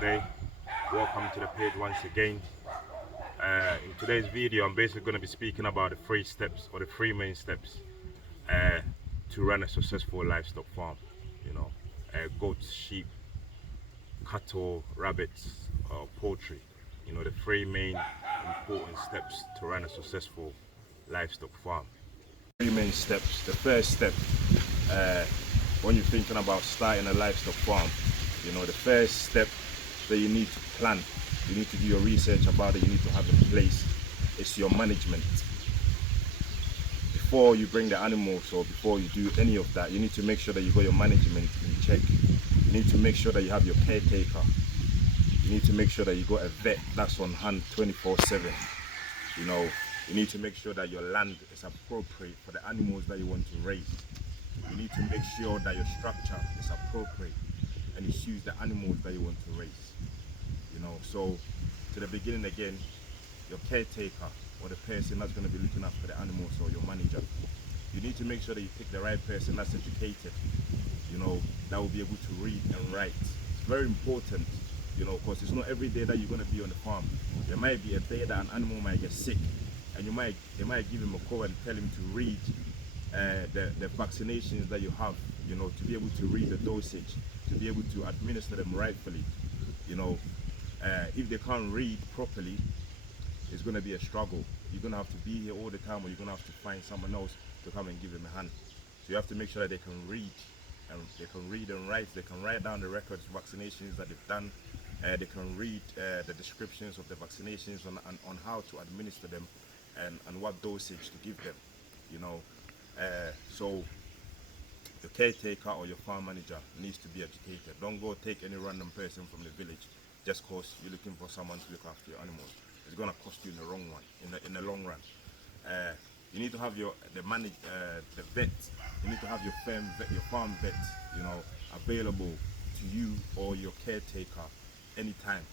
Good day. Welcome to the page once again. In today's video, I'm basically going to be speaking about the three steps or the three main steps uh, to run a successful livestock farm. You know, goats, sheep, cattle, rabbits, poultry. You know, the three main important steps to run a successful livestock farm. Three main steps. The first step, when you're thinking about starting a livestock farm, you know, the first step that you need to plan, you need to do your research about it, you need to have in place, is your management. Before you bring the animals or before you do any of that, you need to make sure that you got your management in check. You need to make sure that you have your caretaker. You need to make sure that you got a vet that's on hand 24/7. You know, you need to make sure that your land is appropriate for the animals that you want to raise. You need to make sure that your structure is appropriate and it suits the animals that you want to raise. You know, so to the beginning again, your caretaker or the person that's going to be looking after the animals or your manager, you need to make sure that you pick the right person that's educated, you know, that will be able to read and write. It's very important, you know, because it's not every day that you're going to be on the farm. There might be a day that an animal might get sick and they might give him a call and tell him to read the vaccinations that you have, you know, to be able to read the dosage, to be able to administer them rightfully. You know, if they can't read properly, it's going to be a struggle. You're going to have to be here all the time, or you're going to have to find someone else to come and give them a hand. So you have to make sure that they can read, and they can read and write. They can write down the records, vaccinations that they've done. They can read the descriptions of the vaccinations on how to administer them and what dosage to give them. You know, so the caretaker or your farm manager needs to be educated. Don't go take any random person from the village just because you're looking for someone to look after your animals. It's going to cost you in the wrong one, in the long run. You need to have the vet. You need to have your farm vet, you know, available to you or your caretaker anytime,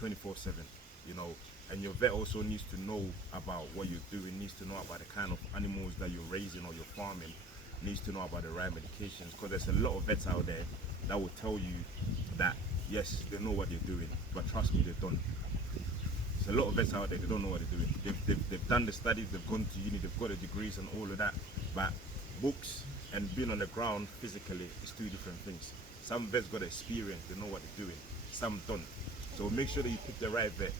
24/7. You know, and your vet also needs to know about what you're doing. Needs to know about the kind of animals that you're raising or you're farming. Needs to know about the right medications, because there's a lot of vets out there that will tell you that yes, they know what they're doing, but trust me, they don't. There's a lot of vets out there, they don't know what they're doing. They've done the studies, they've gone to uni, they've got the degrees and all of that, but books and being on the ground physically is two different things. Some vets got experience, they know what they're doing, some don't. So make sure that you pick the right vet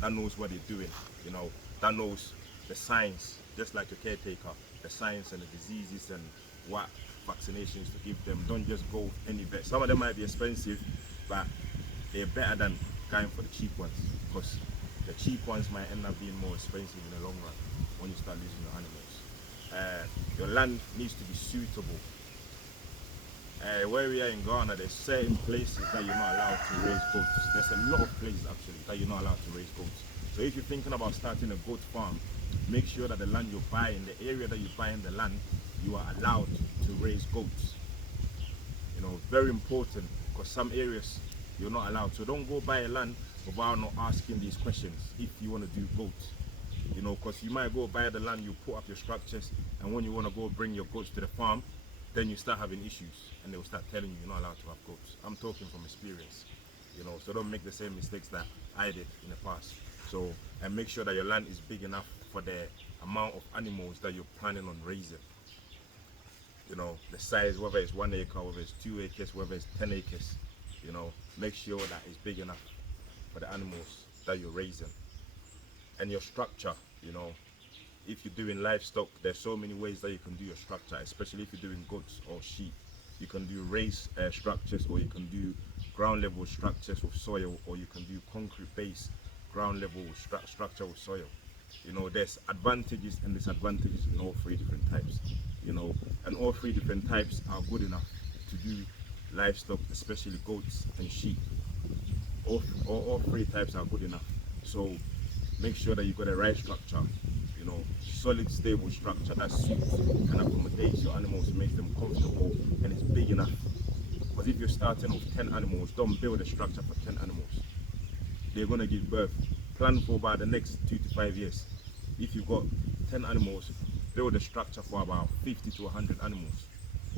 that knows what they're doing, you know, that knows the science, just like your caretaker, the science and the diseases and what vaccinations to give them. Don't just go any vet. Some of them might be expensive, but they're better than going for the cheap ones, because the cheap ones might end up being more expensive in the long run when you start losing your animals. Your land needs to be suitable. Where we are in Ghana, there's certain places that you're not allowed to raise goats. There's a lot of places actually that you're not allowed to raise goats. So if you're thinking about starting a goat farm, make sure that the land you're buying, the area that you're buying the land, you are allowed to raise goats. You know, very important, because some areas you're not allowed. So don't go buy a land without not asking these questions if you want to do goats. You know, because you might go buy the land, you put up your structures, and when you want to go bring your goats to the farm, then you start having issues and they'll start telling you you're not allowed to have goats. I'm talking from experience, you know, so don't make the same mistakes that I did in the past. So, and make sure that your land is big enough for the amount of animals that you're planning on raising. You know, the size, whether it's 1 acre, whether it's 2 acres, whether it's 10 acres, you know, make sure that it's big enough for the animals that you're raising. And your structure, you know, if you're doing livestock, there's so many ways that you can do your structure, especially if you're doing goats or sheep. You can do raised structures, or you can do ground level structures with soil, or you can do concrete base ground level structure with soil. You know, there's advantages and disadvantages in all three different types, you know, and all three different types are good enough to do livestock, especially goats and sheep. All three types are good enough. So make sure that you got the right structure, you know, solid, stable structure that suits and accommodates your animals, makes them comfortable, and it's big enough. Because if you're starting with 10 animals, don't build a structure for 10 animals. They're going to give birth. Plan for about the next 2 to 5 years. If you've got 10 animals, build a structure for about 50 to 100 animals,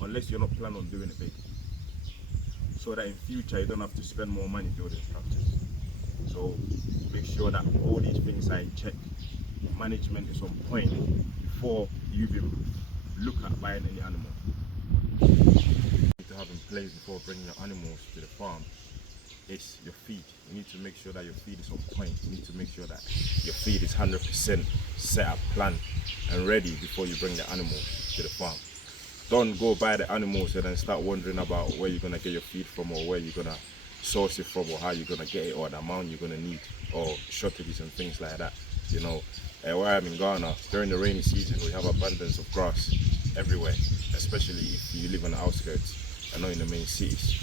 unless you're not planning on doing it big. so that in future you don't have to spend more money building structures. So make sure that all these things are in check. Management is on point before you even look at buying any animal. You need to have in place before bringing your animals to the farm is your feed. You need to make sure that your feed is on point. You need to make sure that your feed is 100% set up, planned and ready before you bring the animals to the farm. Don't go buy the animals and then start wondering about where you're gonna get your feed from, or where you're gonna source it from, or how you're gonna get it, or the amount you're gonna need, or shortages and things like that. You know, where I'm in Ghana, during the rainy season, we have abundance of grass everywhere, especially if you live on the outskirts and not in the main cities.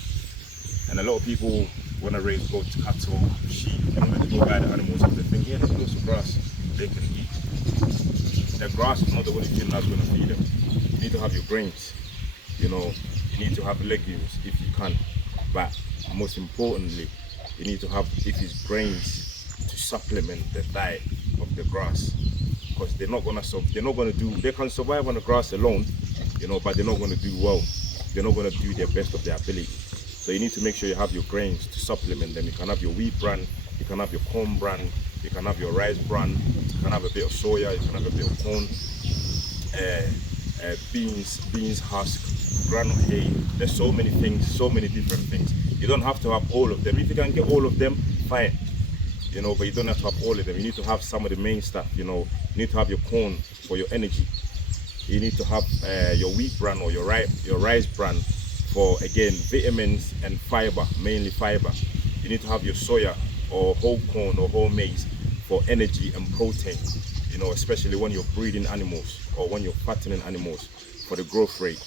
And a lot of people want to raise goats, cattle, sheep, and when they go buy the animals, they think, yeah, there's lots of grass they can eat. The grass is not the only thing that's going to feed them. You need to have your grains, you know, you need to have legumes if you can, but most importantly, you need to have, if it's grains, to supplement the diet of the grass, because they can survive on the grass alone, you know, but they're not going to do well. They're not going to do their best of their ability. So you need to make sure you have your grains to supplement them. You can have your wheat bran, you can have your corn bran, you can have your rice bran, you can have a bit of soya, you can have a bit of corn, beans husk, granite hay. There's so many things, so many different things. You don't have to have all of them. If you can get all of them, fine, you know, but you don't have to have all of them. You need to have some of the main stuff, you know. You need to have your corn for your energy. You need to have your wheat bran or your rice bran for, again, vitamins and fiber, mainly fiber. You need to have your soya or whole corn or whole maize for energy and protein, you know, especially when you're breeding animals or when you're fattening animals for the growth rate.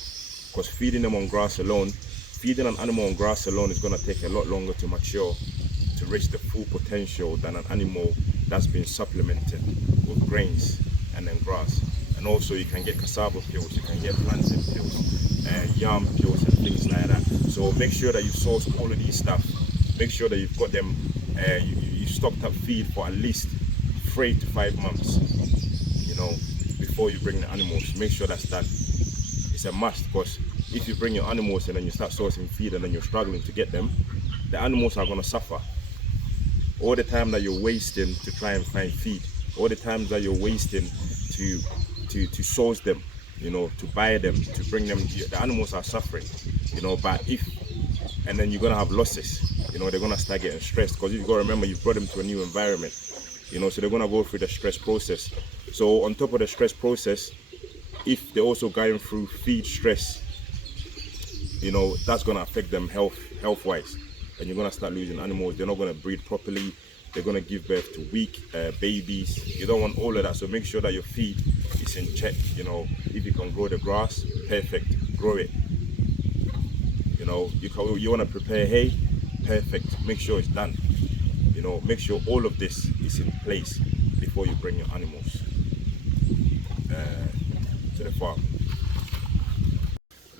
Because feeding them on grass alone, feeding an animal on grass alone is going to take a lot longer to mature, to reach the full potential than an animal that's been supplemented with grains and then grass. And also you can get cassava pills, you can get plantain pills, yam pills and things like that. So make sure that you source all of these stuff. Make sure that you've got them, you stocked up feed for at least 3 to 5 months, you know, before you bring the animals. Make sure that's done. It's a must, because if you bring your animals and then you start sourcing feed and then you're struggling to get them, the animals are going to suffer. All the time that you're wasting to try and find feed, all the times that you're wasting to source them, you know, to buy them, to bring them, the animals are suffering, you know. But and then you're gonna have losses, you know. They're gonna start getting stressed, because you've got to remember you've brought them to a new environment, you know, so they're gonna go through the stress process. So on top of the stress process, if they're also going through feed stress, you know, that's gonna affect them health wise, and you're gonna start losing animals. They're not gonna breed properly. They're gonna give birth to weak babies. You don't want all of that. So make sure that your feed is in check. You know, if you can grow the grass, perfect, grow it. You know, you want to prepare hay, perfect. Make sure it's done. You know, make sure all of this is in place before you bring your animals to the farm.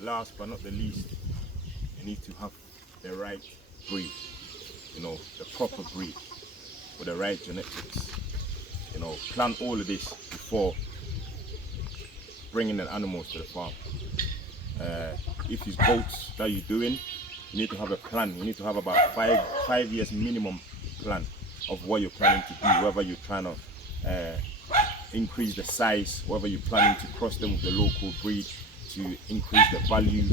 Last but not the least, you need to have the right breed. You know, the proper breed with the right genetics. You know, plan all of this before bringing the animals to the farm. If it's goats that you're doing, you need to have a plan. You need to have about five years minimum plan of what you're planning to do, whether you're trying to increase the size, whether you're planning to cross them with the local breed to increase the value,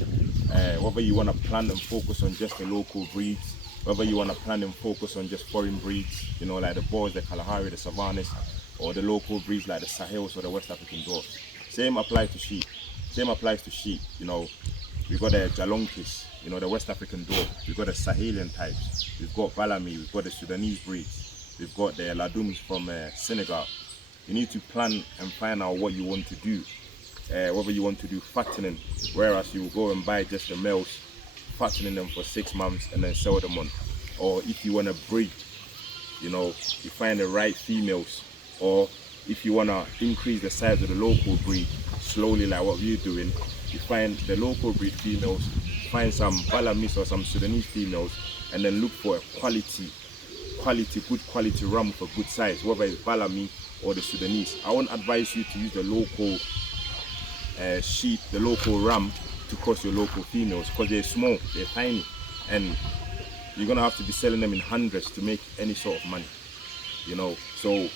whether you want to plan and focus on just the local breeds, whether you want to plan and focus on just foreign breeds, you know, like the Boers, the Kalahari, the Savannas, or the local breeds like the Sahels or the West African Dwarfs. Same applies to sheep. Same applies to sheep. You know, we've got the Jalonkis, you know, the West African Dwarf. We've got the Sahelian types. We've got Balami. We've got the Sudanese breeds. We've got the Ladums from Senegal. You need to plan and find out what you want to do. Whether you want to do fattening, whereas you will go and buy just the males, fattening them for 6 months and then sell them on. Or if you want to breed, you know, you find the right females. Or if you want to increase the size of the local breed slowly, like what we're doing, you find the local breed females, find some Balamis or some Sudanese females, and then look for a good quality ram for good size, whether it's Balami or the Sudanese. I won't advise you to use the local sheep, the local ram, to cross your local females, because they're small, they're tiny. and you're gonna have to be selling them in hundreds to make any sort of money, you know. So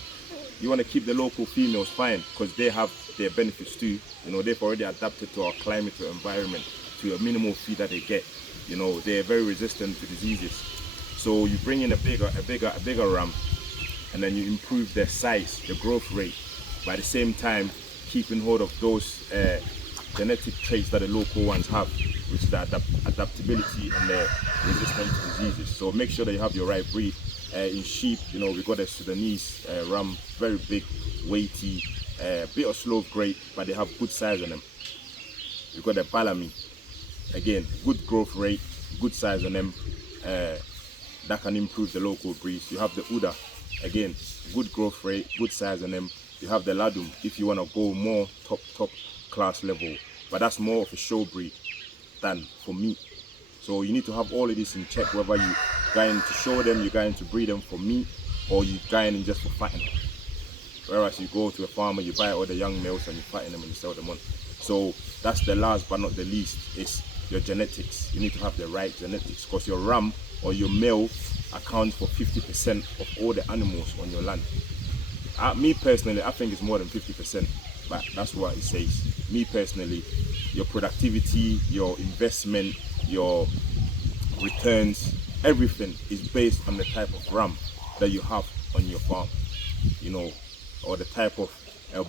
you want to keep the local females fine, because they have their benefits too. You know, they've already adapted to our climate, to environment, to a minimal feed that they get. You know, they're very resistant to diseases. So you bring in a bigger ram, and then you improve their size, the growth rate, by the same time keeping hold of those genetic traits that the local ones have, which is the adaptability and the resistance to diseases. So make sure that you have your right breed. In sheep, you know, we got a Sudanese ram, very big, weighty, bit of slow grade, but they have good size on them. We got a Balami, again, good growth rate, good size on them, that can improve the local breeds. You have the Uda, again, good growth rate, good size on them. You have the Ladum, if you want to go more top class level, but that's more of a show breed than for meat. So you need to have all of this in check, whether you going to show them, you're going to breed them for meat, or you're going in just for fatting. Whereas you go to a farmer, you buy all the young males and you fatten them and you sell them on. So that's the last but not the least, is your genetics. You need to have the right genetics, because your ram or your male accounts for 50% of all the animals on your land. Me personally, I think it's more than 50%, but that's what it says. Me personally, your productivity, your investment, your returns, everything is based on the type of ram that you have on your farm, you know, or the type of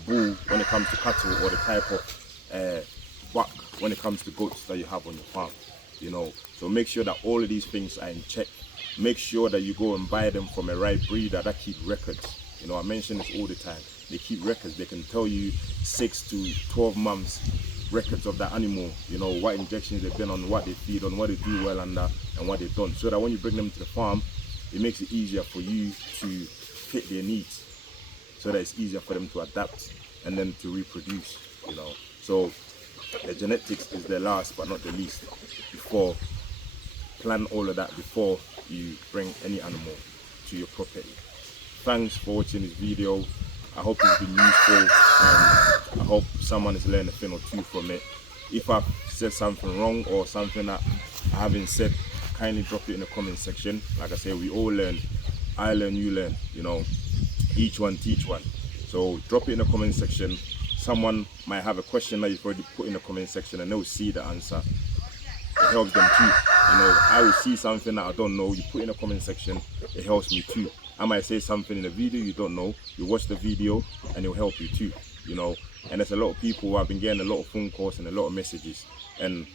bull when it comes to cattle, or the type of buck when it comes to goats that you have on your farm, you know. So make sure that all of these things are in check. Make sure that you go and buy them from a right breeder that keep records. You know, I mention this all the time. They keep records. They can tell you 6 to 12 months records of the animal, you know, what injections they've been on, what they feed on, what they do well under, and what they've done. So that when you bring them to the farm, it makes it easier for you to fit their needs, so that it's easier for them to adapt and then to reproduce, you know. So the genetics is the last but not the least. Before, plan all of that before you bring any animal to your property. Thanks for watching this video. I hope it's been useful, and I hope someone has learned a thing or two from it. If I've said something wrong or something that I haven't said, kindly drop it in the comment section. Like I say, we all learn. I learn, you learn, you know. Each one teach one. So drop it in the comment section. Someone might have a question that you've already put in the comment section, and they'll see the answer. It helps them too. You know, I will see something that I don't know, you put in the comment section, it helps me too. I might say something in the video you don't know, you watch the video and it'll help you too, you know. And there's a lot of people who have been getting a lot of phone calls and a lot of messages, and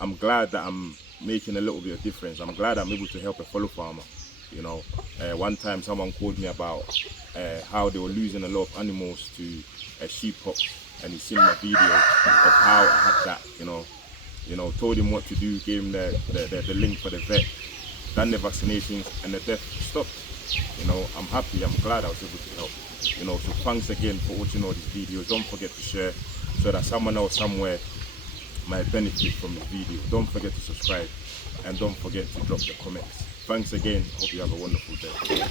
I'm glad that I'm making a little bit of difference. I'm glad I'm able to help a fellow farmer, you know. One time someone called me about how they were losing a lot of animals to sheep pox, and he seen my video of how I had that, you know, told him what to do, gave him the link for the vet, done the vaccinations, and the death stopped. You know, I'm happy, I'm glad I was able to help. You know, so thanks again for watching all these videos. Don't forget to share so that someone else somewhere might benefit from the video. Don't forget to subscribe, and don't forget to drop the comments. Thanks again. Hope you have a wonderful day.